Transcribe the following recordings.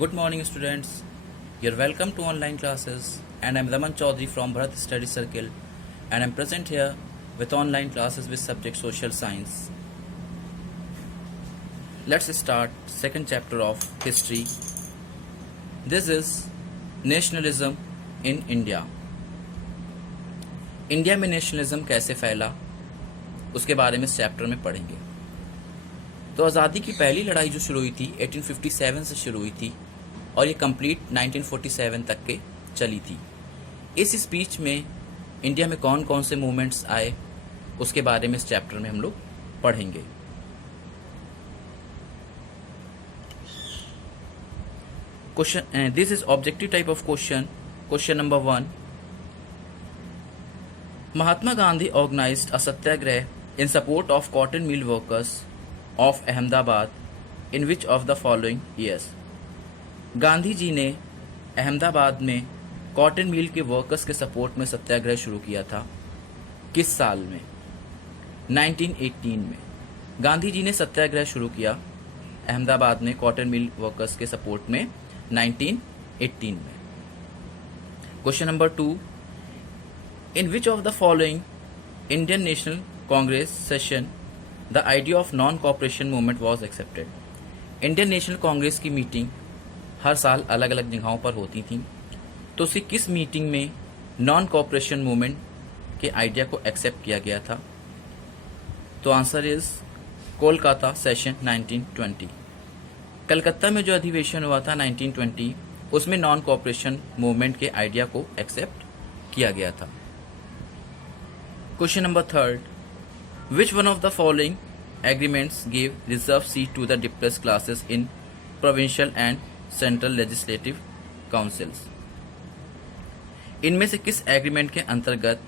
Good morning, students. You're welcome to online classes, and I'm Raman Chaudhary from Bharat Study Circle, and I'm present here with online classes with subject Social Science. Let's start second chapter of History. This is Nationalism in India. India में nationalism कैसे फैला, उसके बारे में इस chapter में पढ़ेंगे। तो आज़ादी की पहली लड़ाई जो शुरू हुई थी 1857 से शुरू हुई थी और ये कंप्लीट 1947 तक के चली थी। इस स्पीच में इंडिया में कौन कौन से मूवमेंट्स आए उसके बारे में इस चैप्टर में हम लोग पढ़ेंगे। Question, this is objective type of question. Question number 1, Mahatma Gandhi organized a satyagrah in support of cotton mill workers of Ahmedabad in which of the following years? Gandhi ji ने अहमदाबाद में कॉटन मिल के workers के support में सत्याग्रह शुरू किया था। किस साल में? 1918 में गांधी जी ने सत्याग्रह शुरू किया अहमदाबाद में कॉटन मिल वर्कर्स के सपोर्ट में 1918 में। Question number 2, In which of the following Indian National Congress session the idea of non-cooperation movement was accepted? Indian national Congress की मीटिंग हर साल अलग अलग जगहों पर होती थी, तो उसकी किस मीटिंग में नॉन कॉपरेशन मूवमेंट के आइडिया को एक्सेप्ट किया गया था? तो answer is Kolkata session 1920। Calcutta में जो अधिवेशन हुआ था 1920, उसमें नॉन कॉपरेशन मूवमेंट के आइडिया को एक्सेप्ट किया गया था। Question number 3, which one of the following agreements gave reserved seat to the depressed classes in provincial and central legislative councils? इनमें से किस एग्रीमेंट के अंतर्गत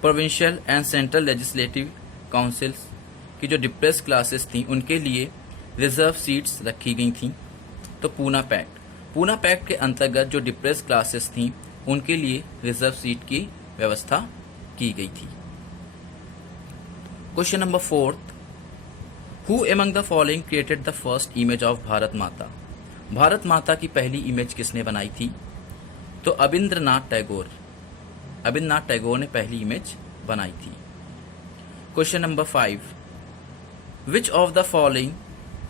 provincial and central legislative councils की जो डिप्रेस्ड क्लासेस थी उनके लिए रिजर्व सीट्स रखी गई थी? तो पूना पैक्ट के अंतर्गत जो डिप्रेस्ड क्लासेस थी उनके लिए रिजर्व सीट की व्यवस्था की गई थी। Question number 4, who among the following created the first image of Bharat माता? भारत माता की पहली इमेज किसने बनाई थी? तो अबिंद्रनाथ टैगोर ने पहली इमेज बनाई थी। Question number 5, which of the following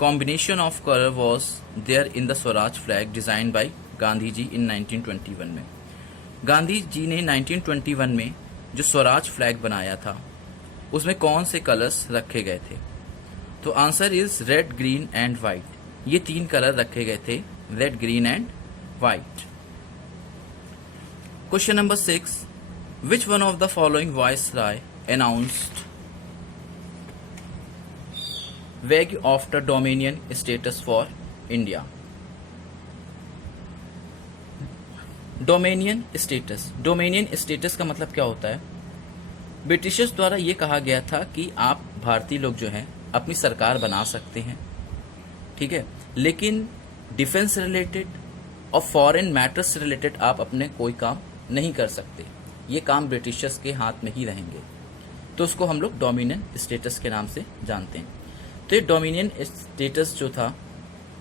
combination of colour was there in the Swaraj flag design by Gandhi ji in 1921 में? गांधी जी ने 1921 में जो स्वराज फ्लैग बनाया था उसमें कौन से कलर्स रखे गए थे? तो answer is red, green and white. ये 3 कलर रखे गए थे, red, green and white. Question number 6, which one of the following viceroy announced vague of the dominion status for India? Dominion status का मतलब क्या होता है? ब्रिटिशर्स द्वारा ये कहा गया था कि आप भारतीय लोग जो हैं अपनी सरकार बना सकते हैं, ठीक है, लेकिन डिफेंस रिलेटेड और फॉरेन मैटर्स से रिलेटेड आप अपने कोई काम नहीं कर सकते। ये काम ब्रिटिशर्स के हाथ में ही रहेंगे, तो उसको हम लोग डोमिनियन स्टेटस के नाम से जानते हैं। तो ये डोमिनियन स्टेटस जो था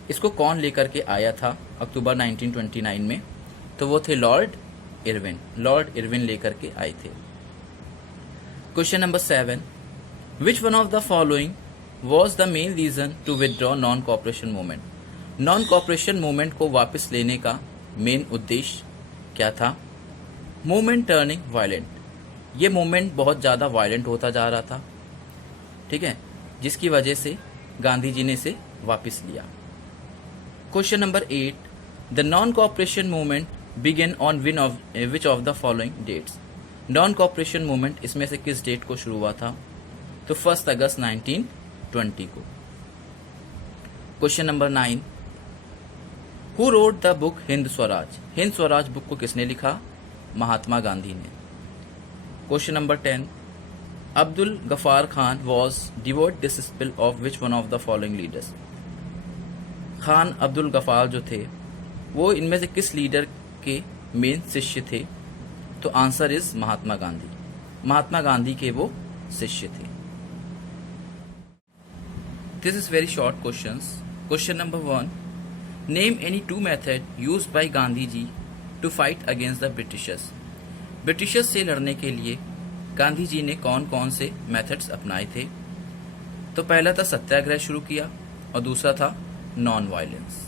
इसको कौन लेकर के आया था अक्टूबर 1929 में? तो वो थे लॉर्ड इरविन लेकर के आए थे। Question number 7, which one of the following was the main reason to withdraw non cooperation movement? Non cooperation movement को वापस लेने का मेन उद्देश्य क्या था? Movement turning violent. ये मूवमेंट बहुत ज्यादा वायलेंट होता जा रहा था, ठीक है, जिसकी वजह से गांधी जी ने इसे वापस लिया। Question number 8, the non cooperation movement began on which of the following dates? Non cooperation movement इसमें से किस डेट को शुरू हुआ था? तो 1 अगस्त 1920 को। Question number 9, who wrote the book Hind Swaraj? Hind Swaraj book को किसने लिखा? महात्मा गांधी ने। Question number 10, Abdul Gaffar Khan was devout disciple of which one of the following leaders? Khan Abdul Gaffar जो थे वो इनमें से किस लीडर के मेन शिष्य थे? तो आंसर इज महात्मा गांधी के वो शिष्य थे। This is very short questions. Question number 1, name any two method use by Gandhi ji to fight against the Britishers. Britishers से लड़ने के लिए गांधी जी ने कौन कौन से मेथड्स अपनाए थे? तो पहला था सत्याग्रह शुरू किया और दूसरा था non violence.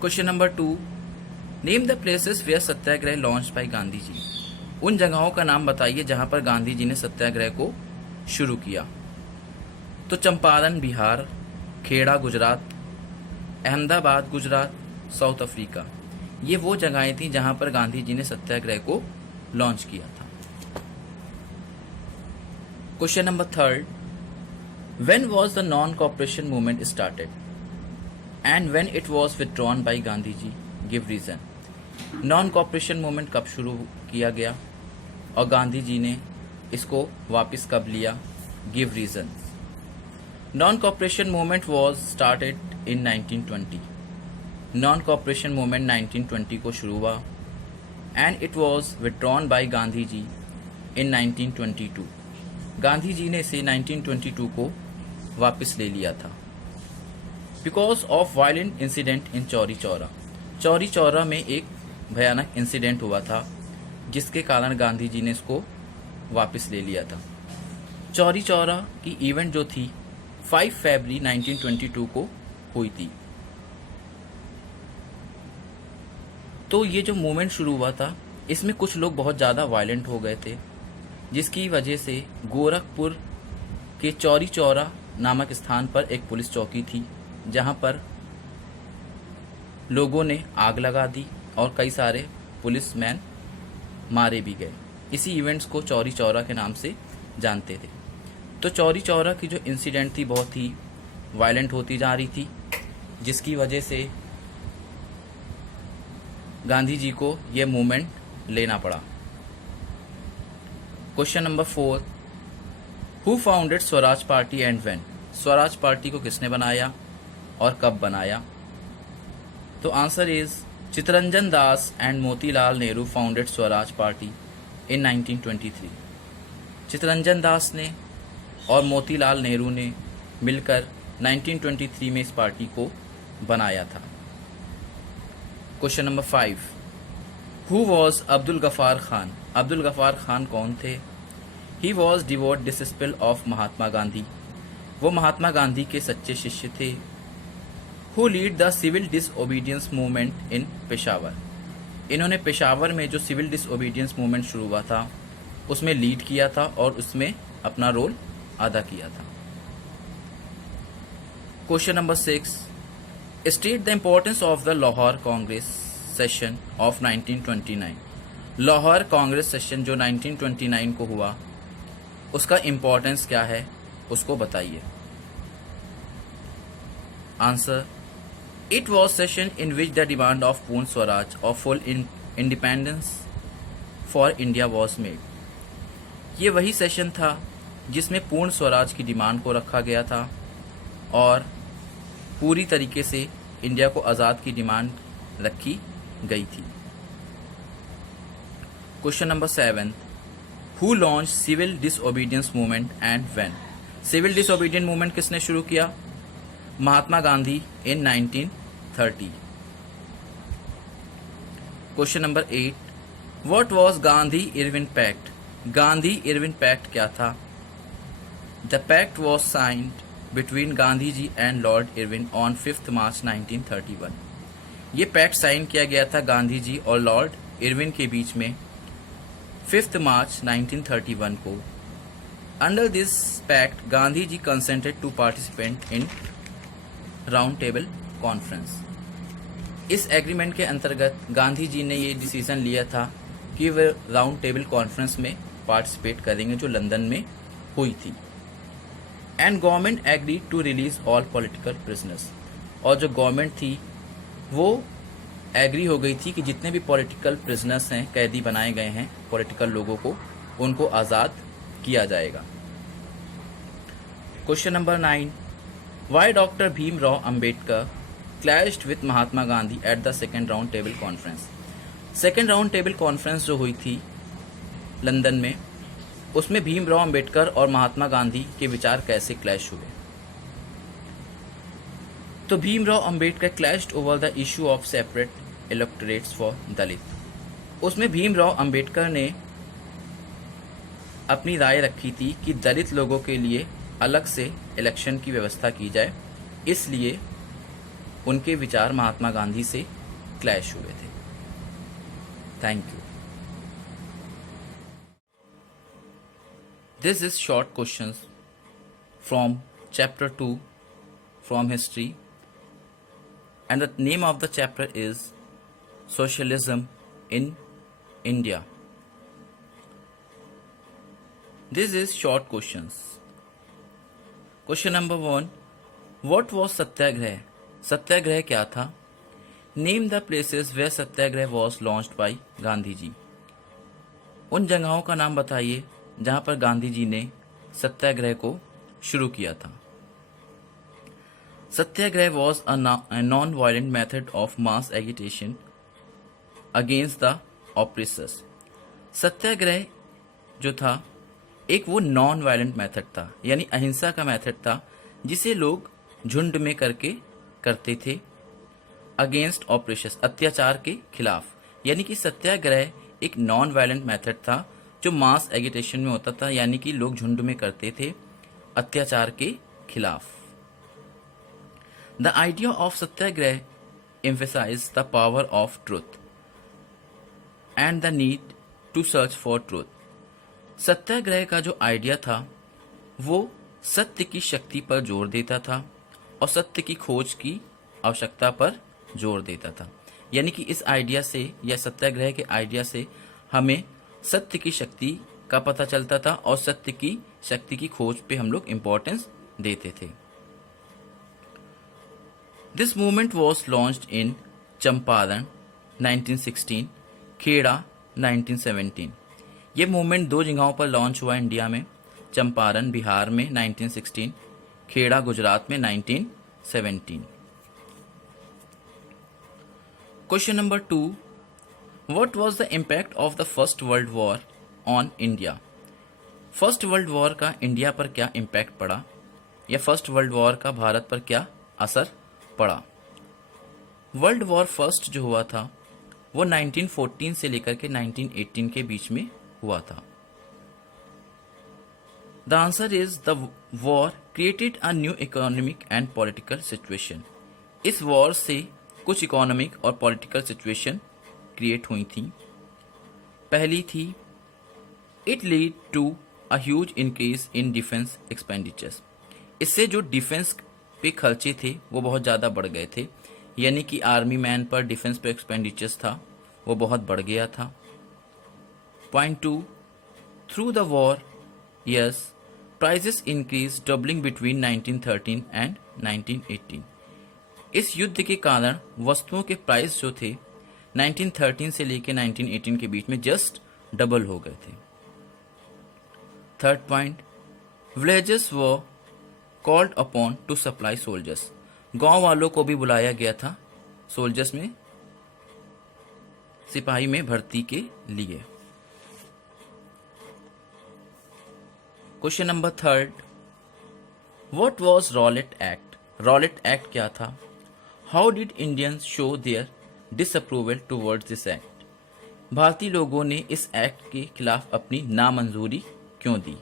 Question number 2, name the places where satyagraha launch by Gandhi ji. उन जगहों का नाम बताइए जहां पर गांधी जी ने सत्याग्रह को शुरू किया। तो चंपारण बिहार, खेड़ा गुजरात, अहमदाबाद गुजरात, साउथ अफ्रीका, ये वो जगहें थी जहां पर गांधी जी ने सत्याग्रह को लॉन्च किया था। Question number 3, when was the non cooperation movement started and when it was withdrawn by Gandhi ji, give reason. Non cooperation movement कब शुरू किया गया और गांधी जी ने इसको वापस कब लिया, give reason. Non cooperation movement was started in 1920। Non cooperation movement 1920 को शुरू हुआ and it was withdrawn by Gandhi ji in 1922। Gandhi ji ने इसे 1922 को वापस ले लिया था। Because of violent incident in Chauri Chaura. Chauri Chaura में एक भयानक इंसिडेंट हुआ था जिसके कारण गांधी जी ने इसको वापस ले लिया था। चौरी चौरा की इवेंट जो थी 5 फरवरी 1922 को हुई थी। तो ये जो मूवमेंट शुरू हुआ था इसमें कुछ लोग बहुत ज़्यादा वायलेंट हो गए थे, जिसकी वजह से गोरखपुर के चौरी चौरा नामक स्थान पर एक पुलिस चौकी थी जहां पर लोगों ने आग लगा दी और कई सारे पुलिसमैन मारे भी गए। इसी इवेंट्स को चौरी चौरा के नाम से जानते थे। तो चौरी चौरा की जो इंसिडेंट थी बहुत ही वायलेंट होती जा रही थी, जिसकी वजह से गांधी जी को यह मूवमेंट लेना पड़ा। Question number 4, who founded Swaraj party and when. Swaraj party को किसने बनाया और कब बनाया? तो answer is Chittaranjan Das and Motilal Nehru founded Swaraj party in 1923। Chittaranjan Das ने और मोतीलाल नेहरू ने मिलकर 1923 में इस पार्टी को बनाया था। Question number 5, who was Abdul Gaffar Khan. Abdul Gaffar Khan कौन थे? He was devout disciple of Mahatma Gandhi. वो महात्मा गांधी के सच्चे शिष्य थे। Who led the civil disobedience movement in Peshawar. इन्होंने पेशावर में जो सिविल डिसओबीडियंस मूवमेंट शुरू हुआ था उसमें लीड किया था और उसमें अपना रोल अदा किया था। Question number 6, state the importance of the Lahore Congress session of 1929। Lahore Congress session जो 1929 को हुआ उसका इम्पोर्टेंस क्या है उसको बताइए। Answer, it was session in which the demand of पूर्ण स्वराज और full independence for India was made. ये वही सेशन था जिसमें पूर्ण स्वराज की डिमांड को रखा गया था और पूरी तरीके से इंडिया को आज़ाद की डिमांड रखी गई थी। Question number 7, who launch civil disobedience movement and when. Civil disobedience movement किसने शुरू किया? Mahatma Gandhi in 1930। Question number 8, what was Gandhi Irwin pact. Gandhi Irwin pact क्या था? The pact was signed between Gandhi ji and Lord Irwin on 5 March 1931। ये pact sign किया गया था गांधी जी और लॉर्ड इरविन के बीच में 5 मार्च 1931 को। Under this pact Gandhi ji consented to participate in round table conference. इस एग्रीमेंट के अंतर्गत गांधी जी ने ये डिसीजन लिया था कि वे राउंड टेबल कॉन्फ्रेंस में पार्टिसिपेट करेंगे जो लंदन में हुई थी। And government agree to release all political prisoners. और जो गवर्नमेंट थी वो एग्री हो गई थी कि जितने भी पॉलिटिकल प्रिजनर्स हैं, कैदी बनाए गए हैं पॉलिटिकल लोगों को, उनको आज़ाद किया जाएगा। Question number 9, why doctor Bhimrao Ambedkar clashed with Mahatma Gandhi at the second round table conference. Second round table conference जो हुई थी लंदन में, उसमें भीमराव अंबेडकर और महात्मा गांधी के विचार कैसे क्लैश हुए? तो Bhimrao Ambedkar clashed over the issue of separate electorates for Dalit. उसमें भीमराव अंबेडकर ने अपनी राय रखी थी कि दलित लोगों के लिए अलग से इलेक्शन की व्यवस्था की जाए, इसलिए उनके विचार महात्मा गांधी से क्लैश हुए थे। Thank you. This is short questions from chapter 2 from history, and the name of the chapter is Socialism in India. This is short questions. Question number 1, what was satyagrah? सत्याग्रह क्या था? Name the places where satyagrah was launched by Gandhi ji. उन जगहों का नाम बताइए जहां पर गांधी जी ने सत्याग्रह को शुरू किया था। Satyagraha was a non-violent method of mass agitation against the oppressors. सत्याग्रह जो था एक वो नॉन वायलेंट मेथड था, यानी अहिंसा का मेथड था, जिसे लोग झुंड में करते थे अगेंस्ट ऑपरेशंस, अत्याचार के खिलाफ। यानी कि सत्याग्रह एक नॉन वायलेंट मेथड था जो मास एगिटेशन में होता था, यानी कि लोग झुंड में करते थे अत्याचार के खिलाफ। The idea of satyagraha emphasized the power of truth and the need to search for truth. सत्याग्रह का जो आइडिया था वो सत्य की शक्ति पर जोर देता था और सत्य की खोज की आवश्यकता पर जोर देता था। यानी कि इस आइडिया से या सत्याग्रह के आइडिया से हमें सत्य की शक्ति का पता चलता था और सत्य की शक्ति की खोज पे हम लोग इम्पोर्टेंस देते थे। This movement was launched in Champaran 1916, Kheda 1917। ये मूवमेंट दो जगहों पर लॉन्च हुआ इंडिया में, चंपारण बिहार में 1916, खेड़ा गुजरात में 1917। Question number 2, what was the impact of the first world war on India? First world war का इंडिया पर क्या इम्पैक्ट पड़ा या फर्स्ट वर्ल्ड वॉर का भारत पर क्या असर पड़ा? वर्ल्ड वॉर फर्स्ट जो हुआ था वो 1914 से लेकर के 1918 के बीच में हुआ था। The answer is the war created a new economic and political situation. इस वॉर से कुछ इकोनॉमिक और पॉलिटिकल सिचुएशन क्रिएट हुई थी। पहली थी, it lead to a huge increase in defence expenditures. इससे जो डिफेंस पे खर्चे थे वो बहुत ज़्यादा बढ़ गए थे, यानी कि आर्मी मैन पर डिफेंस पे एक्सपेंडिचर्स था वो बहुत बढ़ गया था। Point 2, through the war years prices increase doubling between 1913 and 1918। इस युद्ध के कारण वस्तुओं के प्राइस जो थे 1913 से लेकर 1918 के बीच में जस्ट डबल हो गए थे। Third point, villages were called upon two supply soldiers. गांव वालों को भी बुलाया गया था सोल्जर्स में, सिपाही में भर्ती के लिए। Question number 3, what was Rowlatt act? Rowlatt act क्या था? How did Indians show their disapproval towards this act? भारतीय लोगों ने इस एक्ट के खिलाफ अपनी नामंजूरी क्यों दी,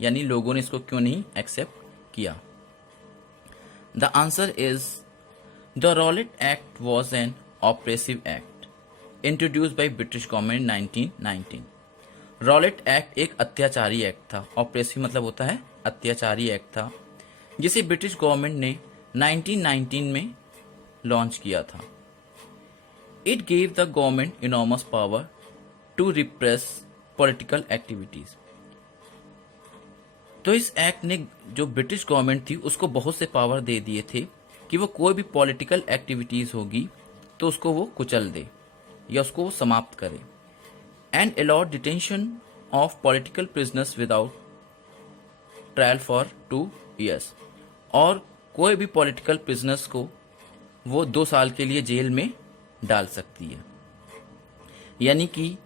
यानी लोगों ने इसको क्यों नहीं एक्सेप्ट किया? The answer is the Rowlatt act was an oppressive act introduced by British government 1919। Rowlatt act एक अत्याचारी एक्ट था। ऑपरेसिव मतलब होता है अत्याचारी एक्ट था, जिसे ब्रिटिश गवर्नमेंट ने 1919 में लॉन्च किया था। It gave the government enormous power to repress political activities. तो इस एक्ट ने जो ब्रिटिश गवर्नमेंट थी उसको बहुत से पावर दे दिए थे कि वो कोई भी पॉलिटिकल एक्टिविटीज होगी तो उसको वो कुचल दे या उसको वो समाप्त करे। And allowed detention of political prisoners without trial for 2 years। और कोई भी पॉलिटिकल प्रिजनर्स को वो 2 साल के लिए जेल में डाल सकती है। यानी कि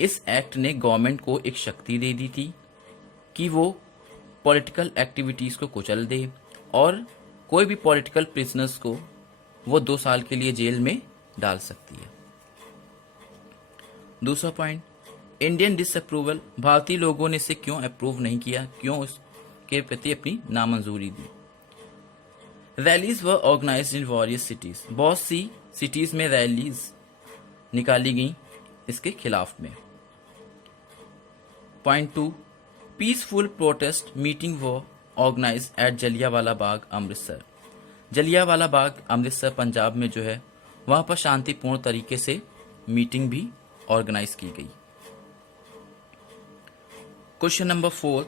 इस एक्ट ने गवर्नमेंट को एक शक्ति दे दी थी कि वो पॉलिटिकल एक्टिविटीज को कुचल दे और कोई भी पॉलिटिकल प्रिजनर्स को वो 2 साल के लिए जेल में डाल सकती है। दूसरा पॉइंट, इंडियन डिसअप्रूवल, भारतीय लोगों ने इसे क्यों अप्रूव नहीं किया, क्यों उसके प्रति अपनी नामंजूरी दी। Rallies were organised in वॉरियस cities, बहुत सी सिटीज में रैलीज निकाली गई इसके खिलाफ में। पॉइंट 2, पीसफुल प्रोटेस्ट मीटिंग वर ऑर्गेनाइज्ड एट जलियांवाला बाग अमृतसर, जलियांवाला बाग अमृतसर पंजाब में जो है वहां पर शांतिपूर्ण तरीके से मीटिंग भी ऑर्गेनाइज की गई। Question number 4,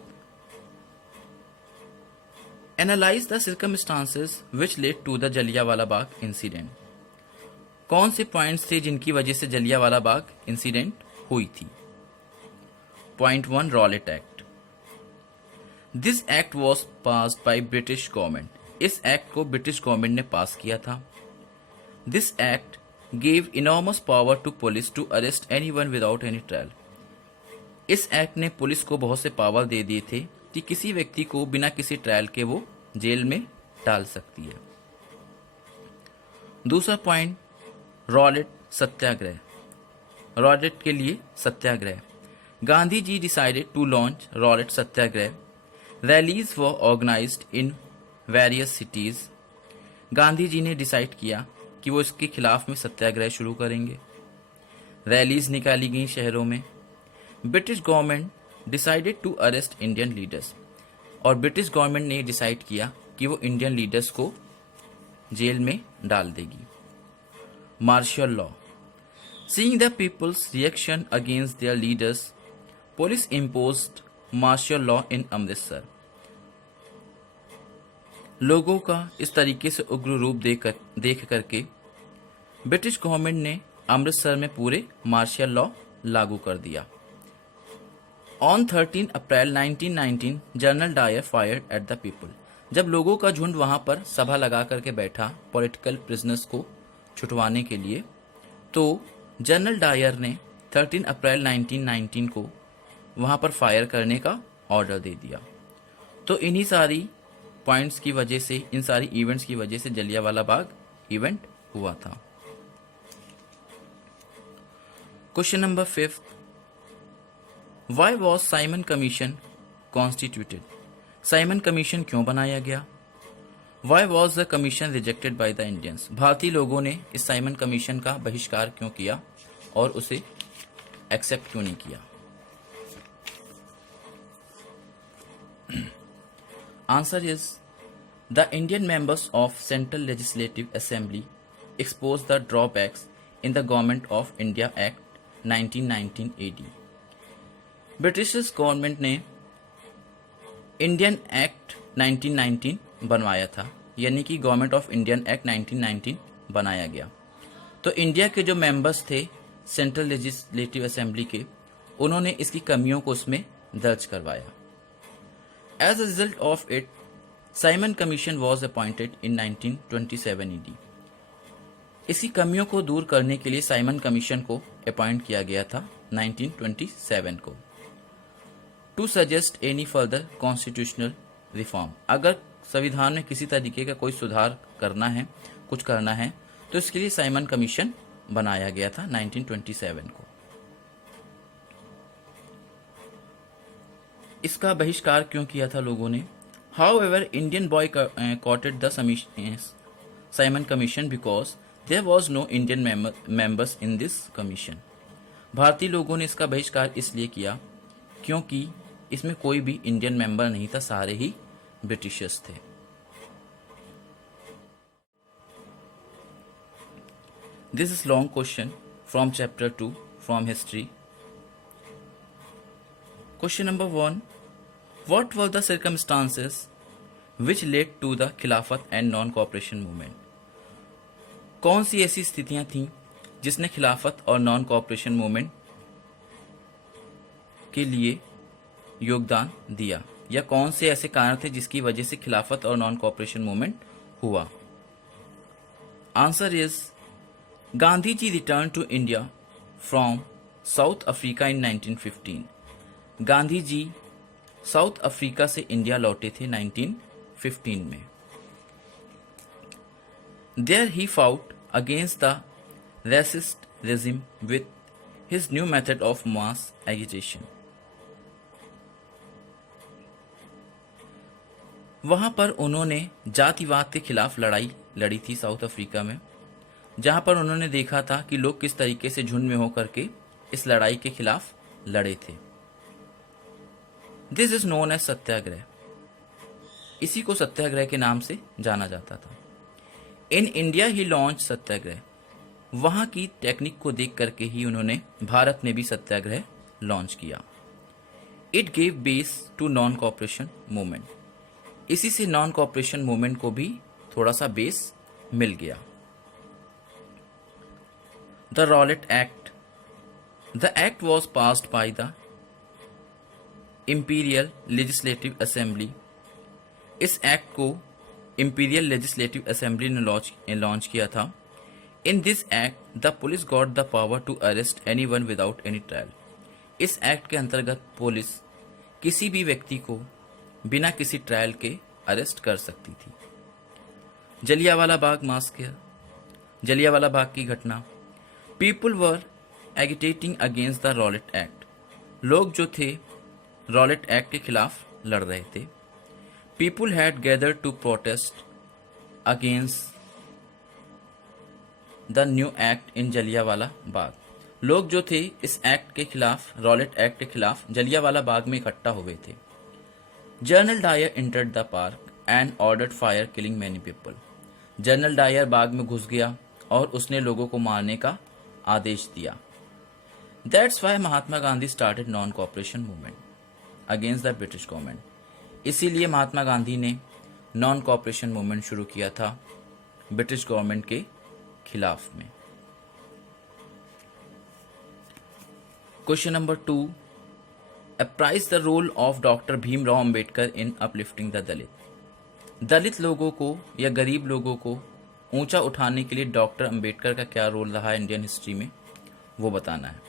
analyse the circumstances which led to the Jallianwala Bagh incident, कौन से पॉइंट्स थे जिनकी वजह से जलियांवाला बाग इंसिडेंट हुई थी। Point 1, Rowlatt act, this act was passed by British government, इस एक्ट को ब्रिटिश गवर्नमेंट ने पास किया था। This act gave enormous power to police to arrest anyone without any trial, इस एक्ट ने पुलिस को बहुत से पावर दे दिए थे कि किसी व्यक्ति को बिना किसी ट्रायल के वो जेल में डाल सकती है। दूसरा पॉइंट, रॉलेट सत्याग्रह, रॉलेट के लिए satyagraha, Gandhi ji decided to launch Rowlatt satyagraha, rallies were organised in various cities, Gandhi ji ने डिसाइड किया कि वो इसके खिलाफ में सत्याग्रह शुरू करेंगे, रैलीज निकाली गई शहरों में। British government decided to arrest Indian leaders, और ब्रिटिश गवर्नमेंट ने डिसाइड किया कि वो इंडियन लीडर्स को जेल में डाल देगी। Martial law, seeing the people's reaction against their leaders, police imposed martial law in Amritsar, लोगों का इस तरीके से उग्र रूप देख करके ब्रिटिश गवर्नमेंट ने अमृतसर में पूरे मार्शल लॉ लागू कर दिया। On 13 April 1919 general Dyer fired at the people, जब लोगों का झुंड वहां पर सभा लगा करके बैठा पॉलिटिकल प्रिजनर्स को छुटवाने के लिए, तो जनरल डायर ने 13 अप्रैल 1919 को वहां पर फायर करने का ऑर्डर दे दिया। तो इन्हीं सारी पॉइंट्स की वजह से, इन सारी इवेंट्स की वजह से जलियांवाला बाग इवेंट हुआ था। Question number 5, why was Simon commission constituted, Simon commission क्यों बनाया गया। Why was the commission rejected by the Indians, भारतीय लोगों ने इस साइमन कमीशन का बहिष्कार क्यों किया और उसे एक्सेप्ट क्यों नहीं किया। Answer is, the Indian members of Central Legislative Assembly exposed the drawbacks in the Government of India Act 1919 AD. British government ने इंडियन एक्ट 1919 बनवाया था, यानी कि गवर्नमेंट ऑफ इंडियन एक्ट 1919 बनाया गया। तो इंडिया के जो मेंबर्स थे सेंट्रल लेजिस्लेटिव असेंबली के, उन्होंने इसकी कमियों को उसमें दर्ज करवाया। As a result of it, Simon Commission was appointed in 1927 AD. इसकी कमियों को दूर करने के लिए साइमन कमीशन को अपॉइंट किया गया था 1927 को। To suggest any further constitutional reform, अगर संविधान में किसी तरीके का कोई सुधार करना है, कुछ करना है, तो इसके लिए साइमन कमीशन बनाया गया था 1927 को। इसका बहिष्कार क्यों किया था लोगों ने। However Indian boycotted the Simon Commission because there was no Indian members in this commission, भारतीय लोगों ने इसका बहिष्कार इसलिए किया क्योंकि इसमें कोई भी इंडियन मेंबर नहीं था, सारे ही ब्रिटिशर्स थे। This is long question from chapter 2 from history. Question number 1. What were the circumstances which led to the खिलाफत and non-cooperation movement? कौन सी ऐसी स्थितियां थीं जिसने खिलाफत और नॉन कॉपरेशन मूवमेंट के लिए योगदान दिया, या कौन से ऐसे कारण थे जिसकी वजह से खिलाफत और नॉन कॉपरेशन मूवमेंट हुआ। Answer is, Gandhi ji return to India from South Africa in 1915, Gandhi ji South Africa से इंडिया लौटे थे 1915 में। There he fought against the racist regime with his new method of mass agitation. वहां पर उन्होंने जातिवाद के खिलाफ लड़ाई लड़ी थी साउथ अफ्रीका में, जहां पर उन्होंने देखा था कि लोग किस तरीके से झुंड में होकर के इस लड़ाई के खिलाफ लड़े थे। दिस इज नोन एज सत्याग्रह। इसी को सत्याग्रह के नाम से जाना जाता था। इन इंडिया ही लॉन्च सत्याग्रह। वहां की टेक्निक को देख करके ही उन्होंने भारत में भी सत्याग्रह लॉन्च किया। It gave base to non cooperation movement. इसी से नॉन कॉपरेशन मूवमेंट को भी थोड़ा सा बेस मिल गया। The Rowlatt act. The act was passed by the imperial legislative assembly. इस एक्ट को इंपीरियल लेजिस्लेटिव असेंबली ने लॉन्च किया था। In this act the police got the power to arrest anyone without any trial. इस act के अंतर्गत police किसी भी व्यक्ति को बिना किसी ट्रायल के अरेस्ट कर सकती थी। जलियांवाला बाग मास्कर। जलियांवाला बाग की घटना। People were agitating against the Rowlatt Act. लोग जो थे रॉलेट एक्ट के खिलाफ लड़ रहे थे। People had gathered to protest against the new act in Jallianwala Bagh. लोग जो थे इस एक्ट के खिलाफ, रॉलेट एक्ट के खिलाफ जलियांवाला बाग में इकट्ठा हुए थे। General Dyer entered the park and ordered fire killing many people। General Dyer बाग में घुस गया और उसने लोगों को मारने का आदेश दिया। That's why Mahatma Gandhi started non-cooperation movement against the British government। इसीलिए महात्मा गांधी ने नॉन कॉपरेशन मूवमेंट शुरू किया था ब्रिटिश गवर्नमेंट के खिलाफ में। Question number 2, apprise the role of doctor Bhimrao Ambedkar in uplifting the Dalit. Dalit लोगों को या गरीब लोगों को ऊंचा उठाने के लिए डॉक्टर अंबेडकर का क्या रोल रहा इंडियन हिस्ट्री में, वो बताना है।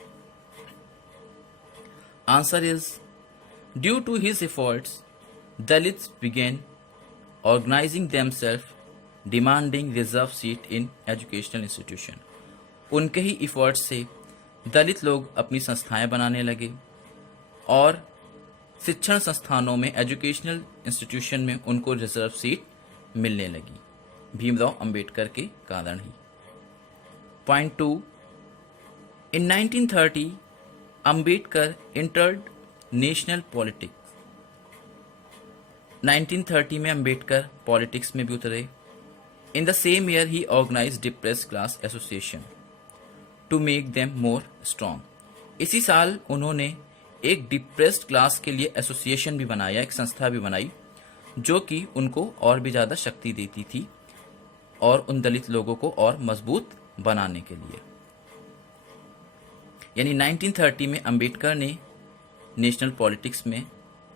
Answer is due to his efforts Dalits began organizing themselves, demanding reserve seat in educational institution। उनके ही इफर्ट्स से दलित लोग अपनी संस्थाएं बनाने लगे और शिक्षण संस्थानों में, एजुकेशनल इंस्टीट्यूशन में उनको रिजर्व सीट मिलने लगी भीमराव अंबेडकर के कारण ही। Point 2, in 1930 Ambedkar entered national politics. 1930 में अंबेडकर पॉलिटिक्स में भी उतरे। इन द सेम ईयर ही organise depressed class association to make them more strong. इसी साल उन्होंने एक डिप्रेस्ड क्लास के लिए एसोसिएशन भी बनाया, एक संस्था भी बनाई जो कि उनको और भी ज्यादा शक्ति देती थी और उन दलित लोगों को और मजबूत बनाने के लिए। यानी 1930 में अंबेडकर ने नेशनल पॉलिटिक्स में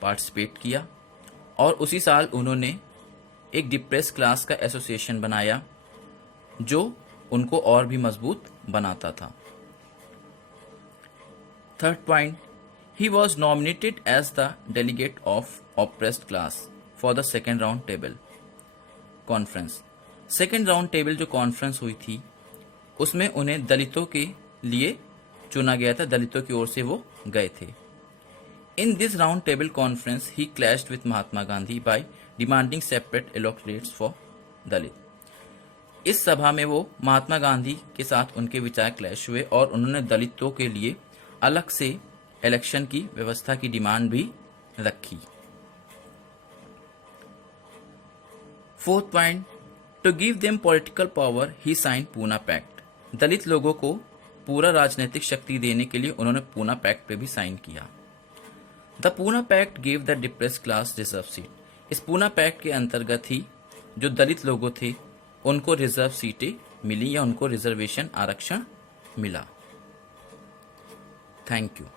पार्टिसिपेट किया और उसी साल उन्होंने एक डिप्रेस क्लास का एसोसिएशन बनाया जो उनको और भी मजबूत बनाता था। Third point, he was nominated as the delegate of oppressed class for the second round table conference. Second round table जो कॉन्फ्रेंस हुई थी उसमें उन्हें दलितों के लिए चुना गया था, दलितों की ओर से वो गए थे। In this round table conference, he clashed with Mahatma Gandhi by demanding separate electorates for Dalit। इस सभा में वो महात्मा गांधी के साथ उनके विचार क्लैश हुए और उन्होंने दलितों के लिए अलग से इलेक्शन की व्यवस्था की डिमांड भी रखी। Fourth point, to give them political power he sign Poona pact. Dalit लोगों को पूरा राजनीतिक शक्ति देने के लिए उन्होंने पूना पैक्ट पे भी साइन किया। The Poona pact give the depressed class reserve seat. इस पूना पैक्ट के अंतर्गत ही जो दलित लोगों थे उनको रिजर्व सीटें मिली या उनको रिजर्वेशन आरक्षण मिला। Thank you.